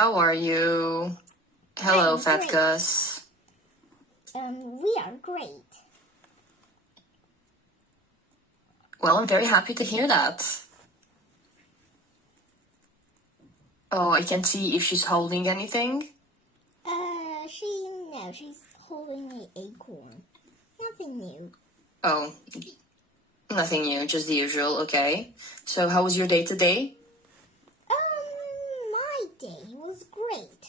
How are you? Hello, Fat Gus. We are great. Well, I'm very happy to hear that. Oh, I can't see if she's holding anything. She's holding an acorn. Nothing new. Oh, nothing new, just the usual, okay. So how was your day today? My day was great.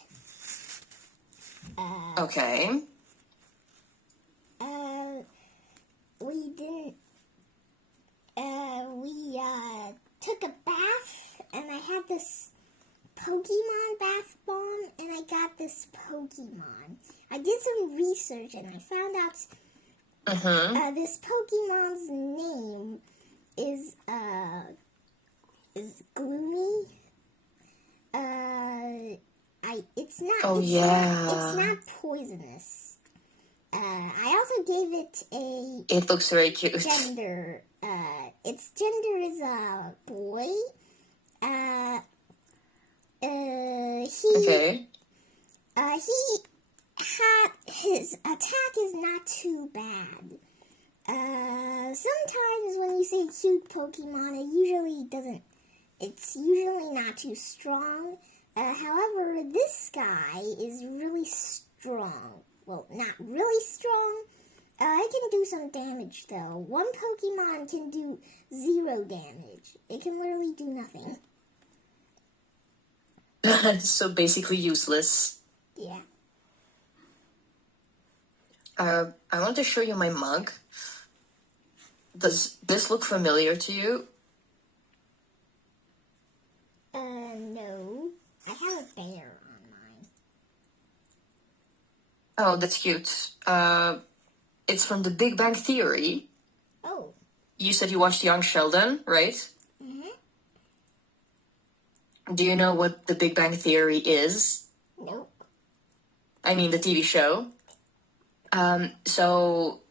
Okay. We took a bath, and I had this Pokemon bath bomb, and I got this Pokemon. I did some research, and I found out this Pokemon's name is Gloomy. It's not poisonous. I also gave it It looks very cute. gender. Its gender is a boy. His attack is not too bad. Sometimes when you say cute Pokemon, it's usually not too strong. However, this guy is really strong. Well, not really strong. It can do some damage, though. One Pokemon can do 0 damage. It can literally do nothing. So basically useless. Yeah. I want to show you my mug. Does this look familiar to you? No. I have a bear on mine. Oh, that's cute. It's from The Big Bang Theory. Oh. You said you watched Young Sheldon, right? Mm-hmm. Do you know what The Big Bang Theory is? Nope. I mean, the TV show. So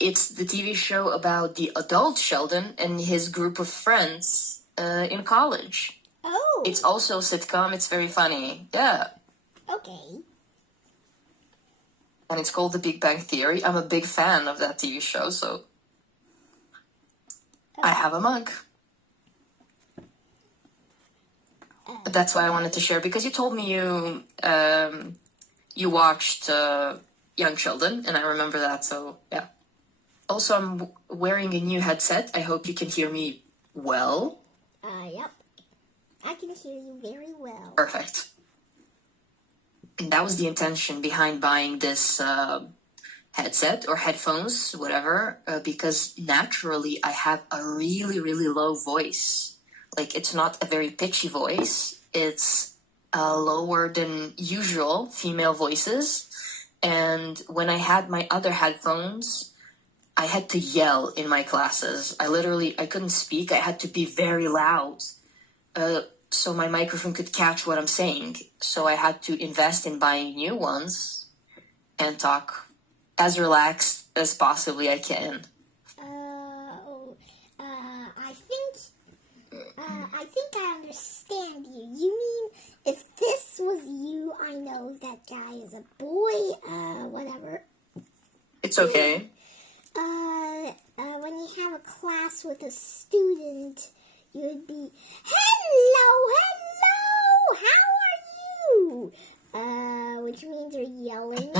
it's the TV show about the adult Sheldon and his group of friends in college. Oh. It's also a sitcom. It's very funny. Yeah. Okay. And it's called The Big Bang Theory. I'm a big fan of that TV show, so I have a mug. That's why I wanted to share, because you told me you watched Young Sheldon, and I remember that, so yeah. Also, I'm wearing a new headset. I hope you can hear me well. Yep. I can hear you very well. Perfect. And that was the intention behind buying this headset or headphones, whatever, because naturally I have a really, really low voice. Like, it's not a very pitchy voice. It's lower than usual female voices. And when I had my other headphones, I had to yell in my classes. I couldn't speak. I had to be very loud. So my microphone could catch what I'm saying. So I had to invest in buying new ones and talk as relaxed as possibly I can. I think I understand you. You mean if this was you, I know that guy is a boy, whatever. It's okay. When you have a class with a student, you would be, hello, how are you? Which means you're yelling.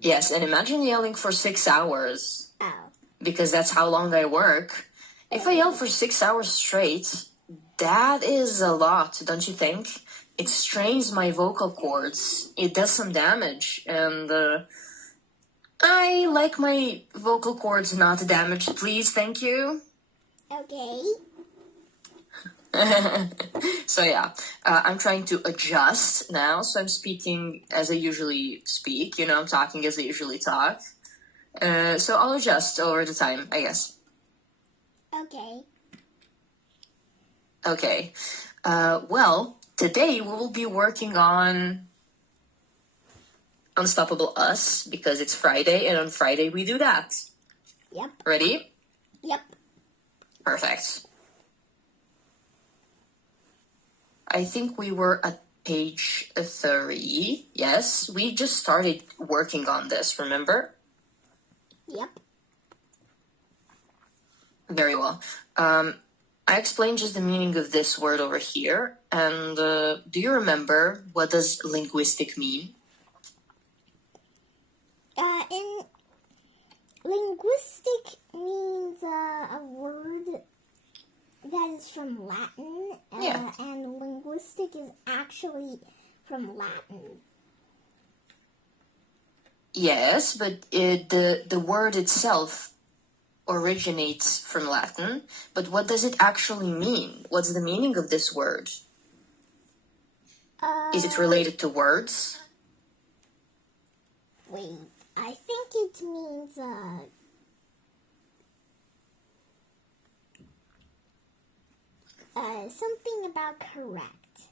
Yes, and imagine yelling for 6 hours. Oh. Because that's how long I work. If I yell for 6 hours straight, that is a lot, don't you think? It strains my vocal cords. It does some damage, and I like my vocal cords not damaged, please, thank you. Okay. So yeah, I'm trying to adjust now, so I'm speaking as I usually speak, I'm talking as I usually talk. So I'll adjust over the time, I guess. Okay. Well, today we will be working on Unstoppable Us, because it's Friday, and on Friday we do that. Yep. Ready? Yep. Perfect. I think we were at page 3. Yes, we just started working on this, remember? Yep. Very well. I explained just the meaning of this word over here. And do you remember what does linguistic mean? In linguistic means a word that is from Latin, Yeah. and linguistic is actually from Latin. Yes, but the word itself originates from Latin. But what does it actually mean? What's the meaning of this word? Is it related to words? Wait, I think it means something about correct.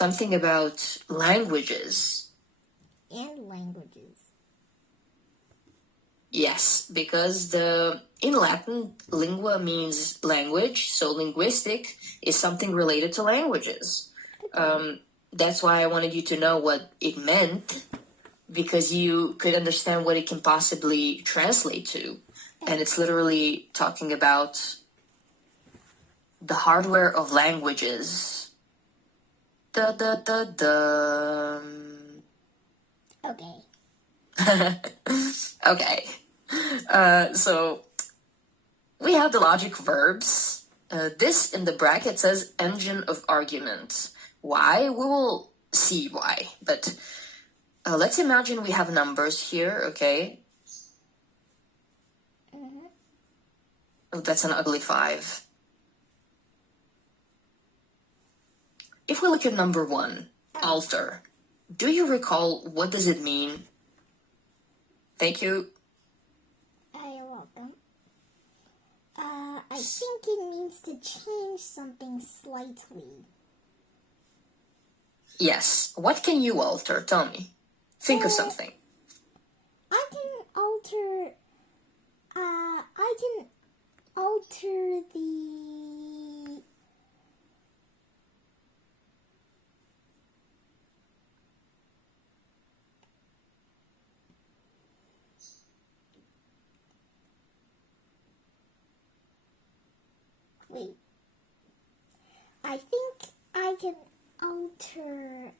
Something about languages. And languages. Yes, because in Latin, lingua means language, so linguistic is something related to languages. That's why I wanted you to know what it meant, because you could understand what it can possibly translate to. And it's literally talking about the hardware of languages. Da da da da. Okay. Okay. So we have the logic verbs. This in the bracket says engine of argument. Why? We will see why. But let's imagine we have numbers here, okay? Mm-hmm. Oh, that's an ugly 5. If we look at number 1, alter, do you recall what does it mean? Thank you. You're welcome. I think it means to change something slightly. Yes. What can you alter? Tell me. Think of something. I can alter the wait. I think I can alter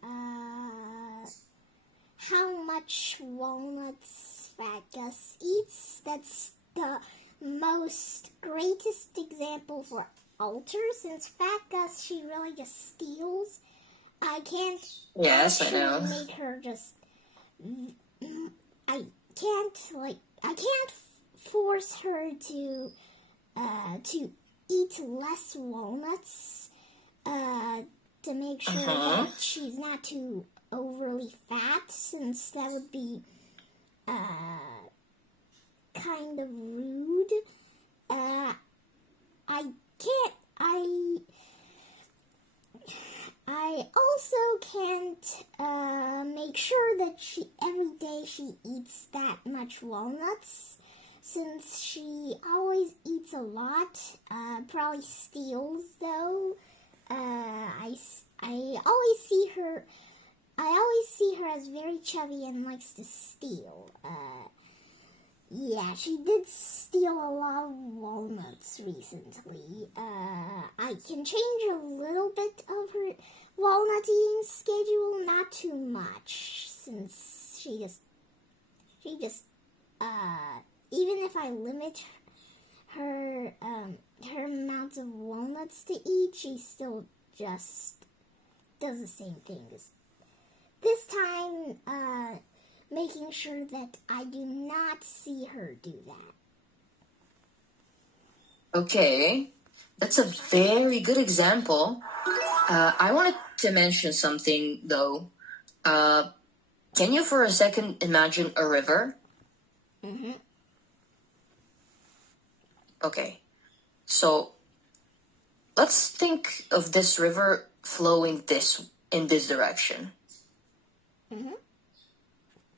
how much walnuts Fat Gus eats. That's the most greatest example for alter, since Fat Gus, she really just steals. I can't Yes, I actually know. make her just. I can't force her to eat less walnuts to make sure that she's not too overly fat, since that would be kind of rude. I also can't make sure that every day she eats that much walnuts, since she always eats a lot. Probably steals though. I always see her. I always see her as very chubby and likes to steal. Yeah, she did steal a lot of walnuts recently. I can change a little bit of her walnut eating schedule, not too much, since she just, even if I limit her amounts of walnuts to eat, she still just does the same thing. This time, making sure that I do not see her do that. Okay, that's a very good example. I wanted to mention something though. Can you for a second imagine a river? Mm-hmm. Okay, so let's think of this river flowing in this direction. Mm-hmm.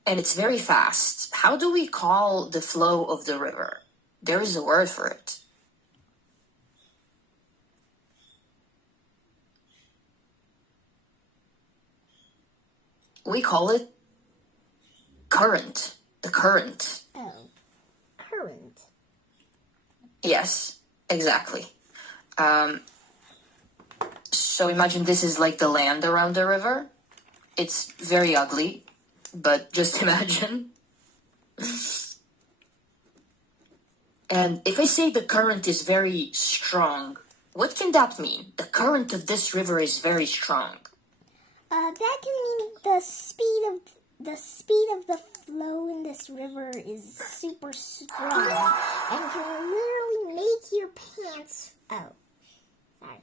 And it's very fast. How do we call the flow of the river? There is a word for it. We call it current. The current. Oh, current. Yes, exactly. So imagine this is like the land around the river. It's very ugly, but just imagine. And if I say the current is very strong, what can that mean? The current of this river is very strong. That can mean the speed of the flow in this river is super strong and can literally make your pants. Oh, sorry.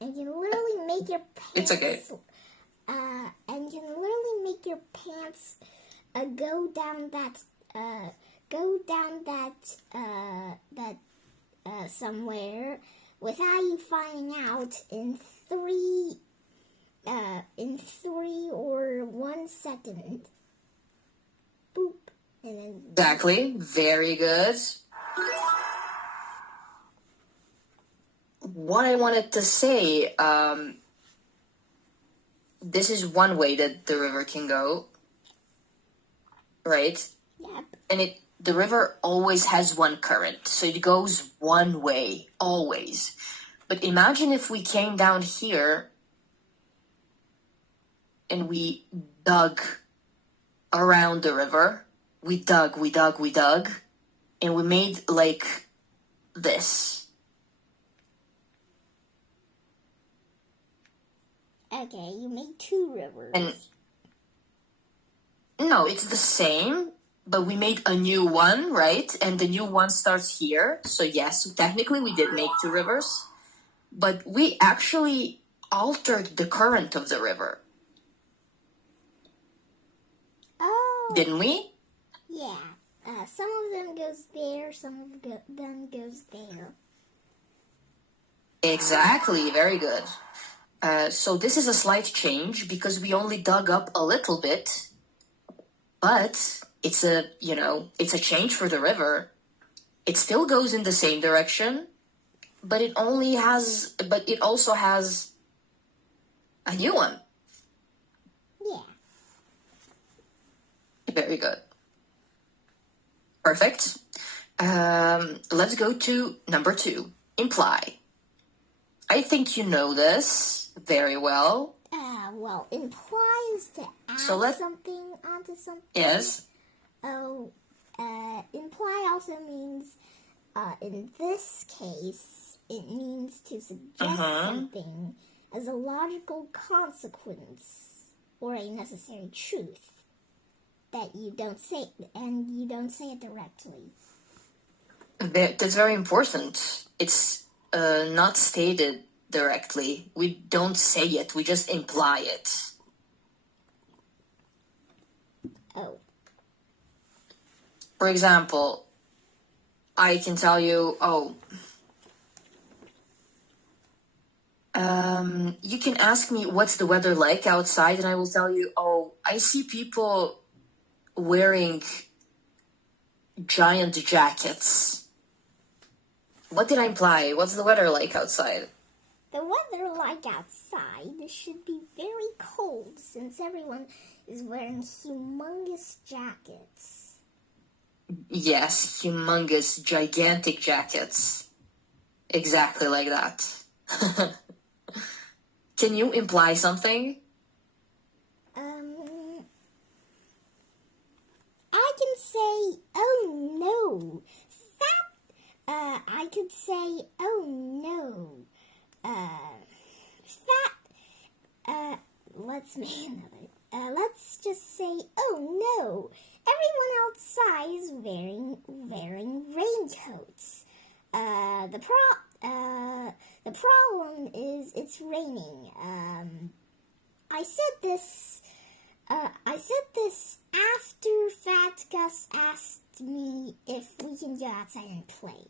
And can literally make your pants. It's okay. And can literally make your pants go down somewhere without you finding out in 3 or 1 second. Boop. And then Exactly. Very good. What I wanted to say, this is one way that the river can go, right? Yep. And the river always has one current, so it goes one way, always. But imagine if we came down here and we dug around the river. We dug, and we made like this. Okay, you made 2 rivers. And no, it's the same, but we made a new one, right? And the new one starts here. So yes, technically we did make 2 rivers, but we actually altered the current of the river. Oh. Didn't we? Yeah. Some of them goes there, some of them goes there. Exactly, very good. So this is a slight change because we only dug up a little bit, but it's a change for the river. It still goes in the same direction, but it also has a new one. Yeah. Very good. Perfect. Let's go to number 2. Imply. I think you know this very well. Well, imply is to add something onto something. Yes. Oh, imply also means, in this case, it means to suggest something as a logical consequence or a necessary truth that you don't say, and you don't say it directly. That's very important. It's not stated directly. We don't say it. We just imply it. Oh. For example, I can tell you, you can ask me what's the weather like outside, and I will tell you, I see people wearing giant jackets. What did I imply? What's the weather like outside? The weather like outside should be very cold since everyone is wearing humongous jackets. Yes, humongous, gigantic jackets. Exactly like that. Can you imply something? I can say, oh no, I could say, oh no, let's make another. Let's just say, oh no, everyone outside is wearing raincoats. The problem is it's raining. I said this after Fat Gus asked me if we can go outside and play.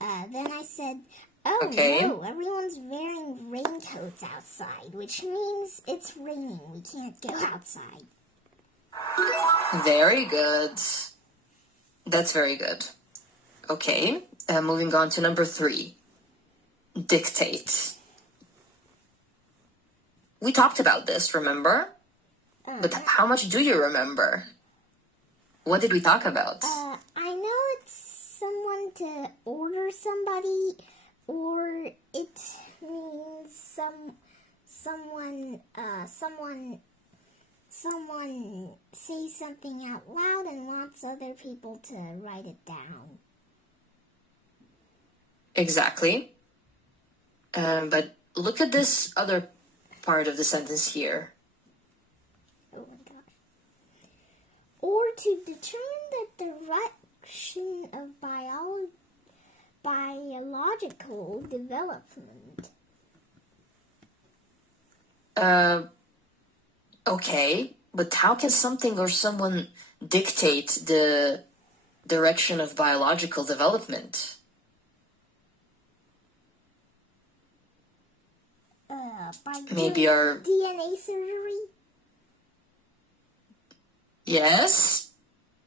Then I said, oh no, everyone's wearing raincoats outside, which means it's raining. We can't go outside. Very good. That's very good. Okay, moving on to number 3. Dictate. We talked about this, remember? But how much do you remember? What did we talk about? I know it's someone to order somebody, or it means someone says something out loud and wants other people to write it down. Exactly. But look at this other part of the sentence here. Oh my gosh. Or to determine the direction of biological development. Okay, but how can something or someone dictate the direction of biological development? By Maybe our DNA surgery? Yes,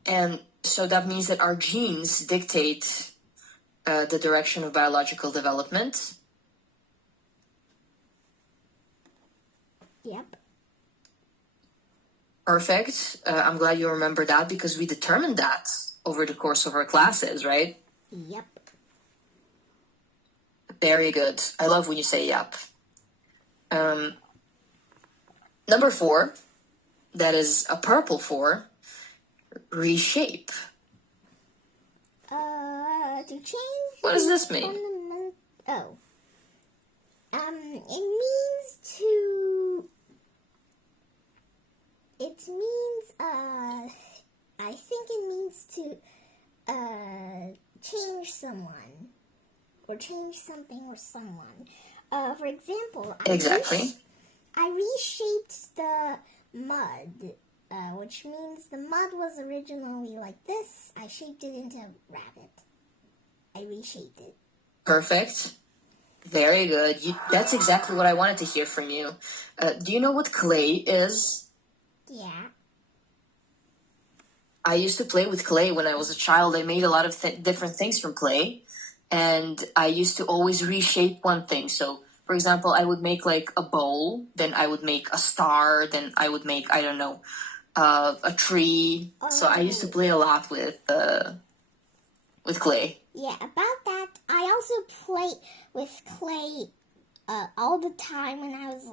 and so that means that our genes dictate the direction of biological development. Yep. Perfect. I'm glad you remember that because we determined that over the course of our classes, right? Yep. Very good. I love when you say yep. Number 4, that is a purple 4, reshape. To change. What does this mean? It means to. It means I think it means to change someone or change something or someone. For example, Exactly. I reshaped the mud, which means the mud was originally like this. I shaped it into a rabbit. I reshaped it. Perfect. Very good. That's exactly what I wanted to hear from you. Do you know what clay is? Yeah. I used to play with clay when I was a child. I made a lot of different things from clay. And I used to always reshape one thing. So, for example, I would make like a bowl, then I would make a star, then I would make, I don't know, a tree. So I used to play a lot with clay. Yeah, about that, I also play with clay all the time when I was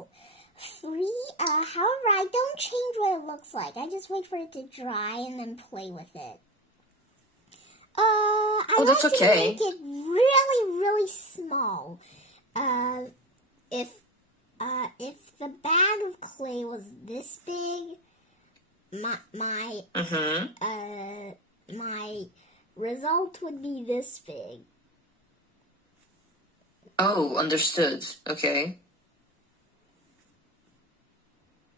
3. However, I don't change what it looks like. I just wait for it to dry and then play with it. I that's like okay. to make it really, really small. If the bag of clay was this big, my result would be this big. Oh, understood. Okay.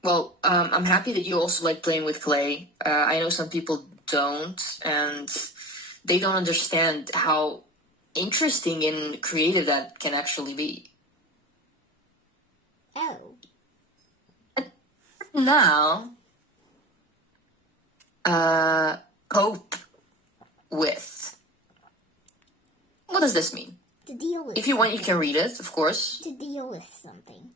Well, I'm happy that you also like playing with clay. I know some people don't, and they don't understand how interesting and creative that can actually be. Oh. Now, cope with. What does this mean? To deal with. If you want, you can read it, of course. To deal with something.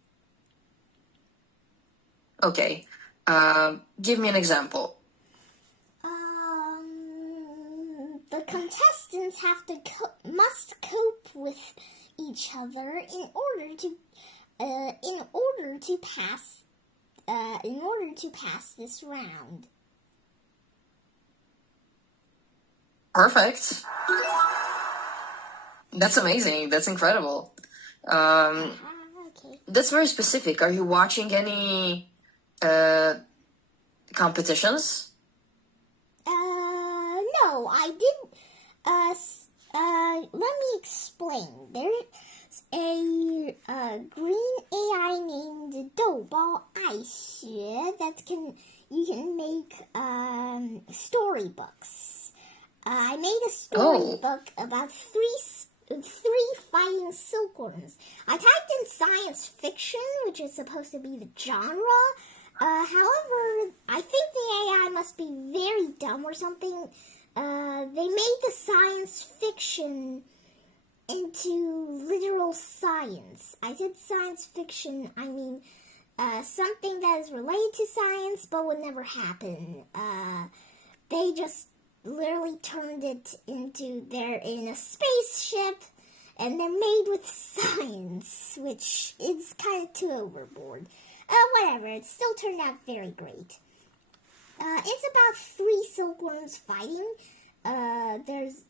Okay. Give me an example. The contestants must cope with each other in order to pass this round. Perfect. That's amazing. That's incredible. Okay. That's very specific. Are you watching any competitions? No, I didn't. Let me explain. There's a green AI named 豆包爱学 that you can make storybooks. I made a storybook about three fighting silkworms. I typed in science fiction, which is supposed to be the genre. However, I think the AI must be very dumb or something. They made the science fiction into literal science. I said science fiction, I mean something that is related to science but would never happen. They just literally turned it into they're in a spaceship and they're made with science, which is kind of too overboard. Whatever, it still turned out very great. It's about 3 silkworms fighting. There's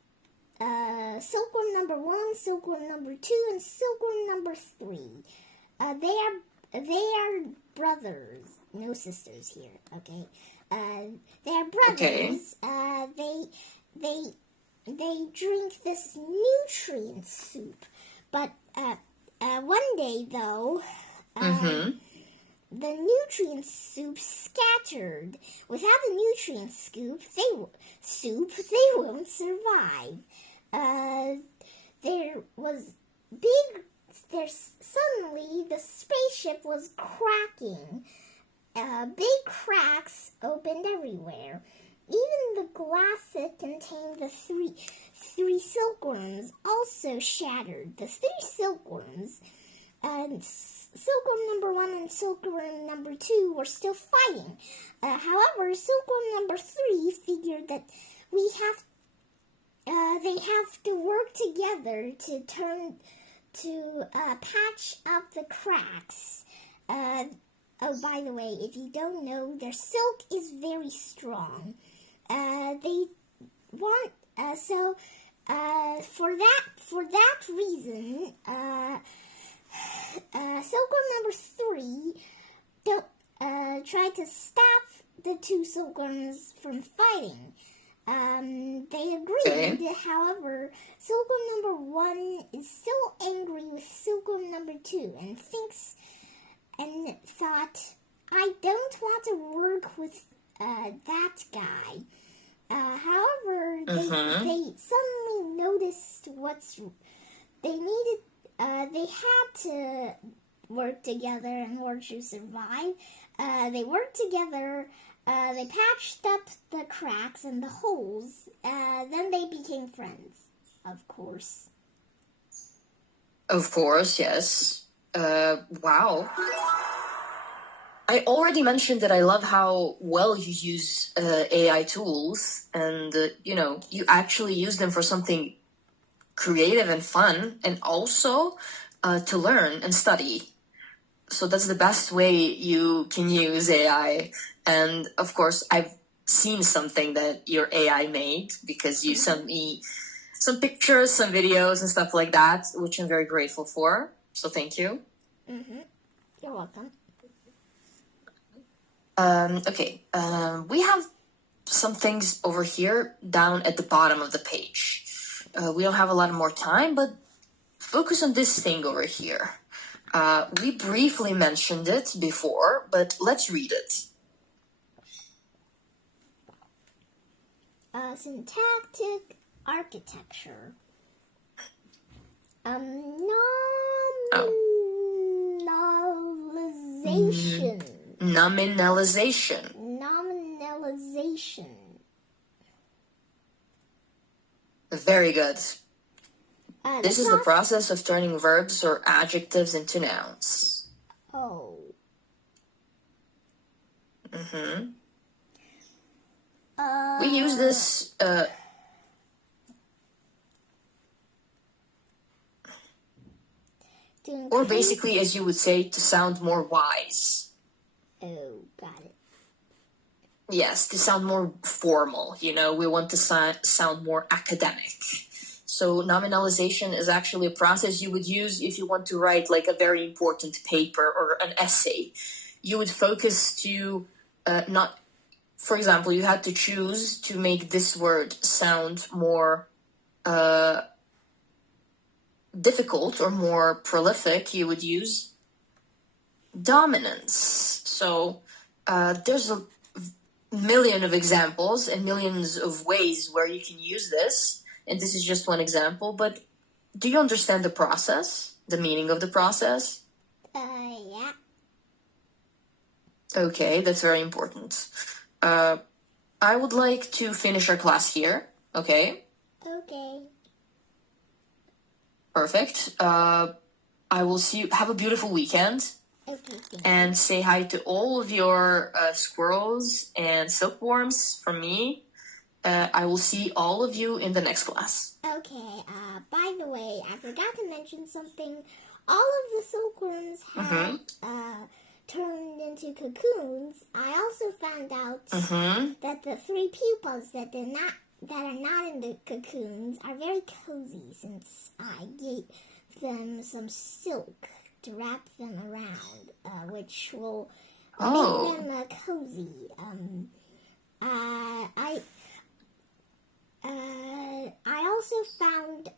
silkworm number 1, silkworm number 2, and silkworm number 3. They are brothers, no sisters here. Okay, they are brothers. Okay. They drink this nutrient soup, but one day though, Mm-hmm. the nutrient soup scattered. Without the nutrient they won't survive. Suddenly the spaceship was cracking. Big cracks opened everywhere. Even the glass that contained the three silkworms also shattered. The 3 silkworms, silkworm number 1 and silkworm number 2, were still fighting. However, silkworm number 3 figured that they have to work together to patch up the cracks. Oh, by the way, if you don't know, their silk is very strong. They want for that reason, silkworm number 3 tried to stop the 2 silkworms from fighting. They agreed. Okay. However, silkworm number 1 is still angry with silkworm number 2 and thought, I don't want to work with that guy. However, Mm-hmm. they suddenly noticed they needed. They had to work together in order to survive. They worked together. They patched up the cracks and the holes. Then they became friends, of course. Of course, yes. Wow. I already mentioned that I love how well you use AI tools, and you actually use them for something creative and fun, and also to learn and study. So that's the best way you can use AI. And of course, I've seen something that your AI made because you sent me some pictures, some videos, and stuff like that, which I'm very grateful for. So thank you. Mm-hmm. You're welcome. Okay, we have some things over here down at the bottom of the page. We don't have a lot more time, but focus on this thing over here. We briefly mentioned it before, but let's read it. Syntactic architecture. Nominalization. Nominalization. Nominalization. Very good. This is the process. process of turning verbs or adjectives into nouns. Oh. Mm-hmm. We use this or basically, as you would say, to sound more wise. Oh, got it. Yes, to sound more formal. We want to sound more academic. So nominalization is actually a process you would use if you want to write like a very important paper or an essay. You would focus to not, for example, you had to choose to make this word sound more difficult or more prolific. You would use dominance. So there's a million of examples and millions of ways where you can use this. And this is just one example, but do you understand the process, the meaning of the process? Yeah. Okay, that's very important. I would like to finish our class here, okay? Okay. Perfect. I will see you. Have a beautiful weekend, Okay, thank And you. say hi to all of your squirrels and silkworms from me. I will see all of you in the next class. Okay, by the way, I forgot to mention something. All of the silkworms have turned into cocoons. I also found out that the 3 pupas that are not in the cocoons are very cozy, since I gave them some silk to wrap them around, which will make them cozy. I also found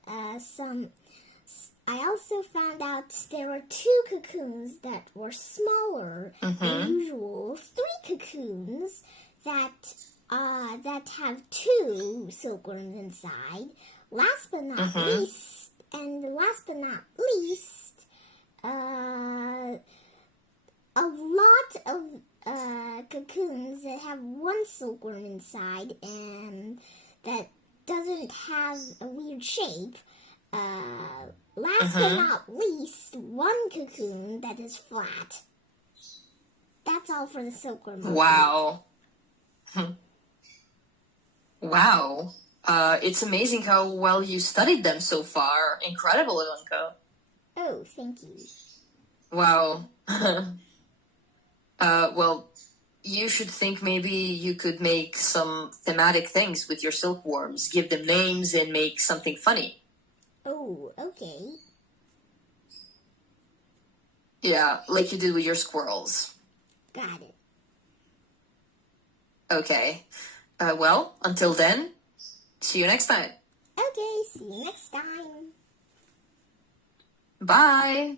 I also found out there were 2 cocoons that were smaller than usual. 3 cocoons that have 2 silkworms inside. Last but not least, a lot of cocoons that have 1 silkworm inside and that doesn't have a weird shape. Last but not least, 1 cocoon that is flat. That's all for the silkworm. Wow. Wow. It's amazing how well you studied them so far. Incredible, Ivanka. Oh, thank you. Wow. Well, you should think maybe you could make some thematic things with your silkworms. Give them names and make something funny. Oh, okay. Yeah, like you did with your squirrels. Got it. Okay. Well, until then, see you next time. Okay, see you next time. Bye.